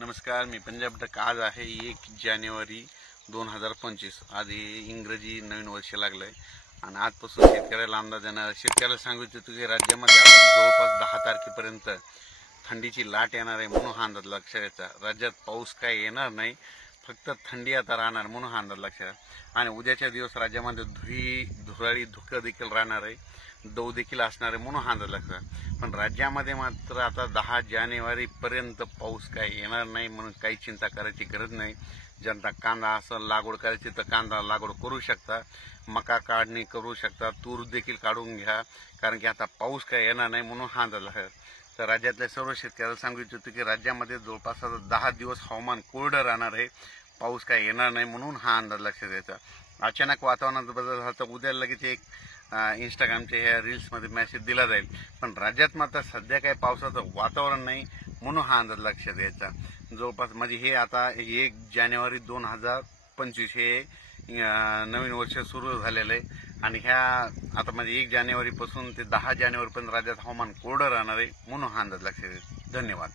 नमस्कार मी पंजाब डक. आज आहे एक जानेवारी दोन हजार पंचवीस. आज हे इंग्रजी नवीन वर्ष लागलं आहे आणि आजपासून शेतकऱ्याला अंदाज येणार शेतकऱ्याला सांगू इच्छितो की राज्यामध्ये जवळपास दहा तारखेपर्यंत थंडीची लाट येणार आहे म्हणून हा अंदाज लक्षात घ्यायचा. राज्यात पाऊस काय येणार नाही फक्त थंडी आता राहणार म्हणून हा अंदाज लक्षात आणि उद्याच्या दिवस राज्यामध्ये धुई धुराळी धुकं देखील राहणार आहे. दव देखील असणार आहे म्हणून हा अंदाज लक्षात पण राज्यामध्ये मात्र आता दहा जानेवारीपर्यंत पाऊस काय येणार नाही म्हणून काही चिंता करायची गरज नाही. जनता कांदा असं लागवड करायची तर कांदा लागवड करू शकता. मका काढणी करू शकता. तूर देखील काढून घ्या. कारण की आता पाऊस काय येणार नाही म्हणून हा अंदाज लक्षात तर राज्यातल्या सर्व शेतकऱ्याला सांगू इच्छितो की राज्यामध्ये जवळपास आता दहा दिवस हवामान कोरडं राहणार आहे. पाऊस काय येणार नाही म्हणून हा अंदाज लक्षात घ्यायचा. अचानक वातावरणात बदल झाला तर उद्या लगेच एक इंस्टाग्रामच्या ह्या रील्समध्ये मेसेज दिला जाईल. पण राज्यात मात्र सध्या काही पावसाचं वातावरण नाही म्हणून हा अंदाज लक्षात घ्यायचा. जवळपास म्हणजे हे आता एक जानेवारी दोन हजार पंचवीस हे नवीन वर्ष सुरू झालेलं आहे. आणि ह्या आता म्हणजे एक जानेवारीपासून ते दहा जानेवारीपर्यंत राज्यात हवामान कोरडं राहणार आहे म्हणून हा अंदाज लक्षात धन्यवाद.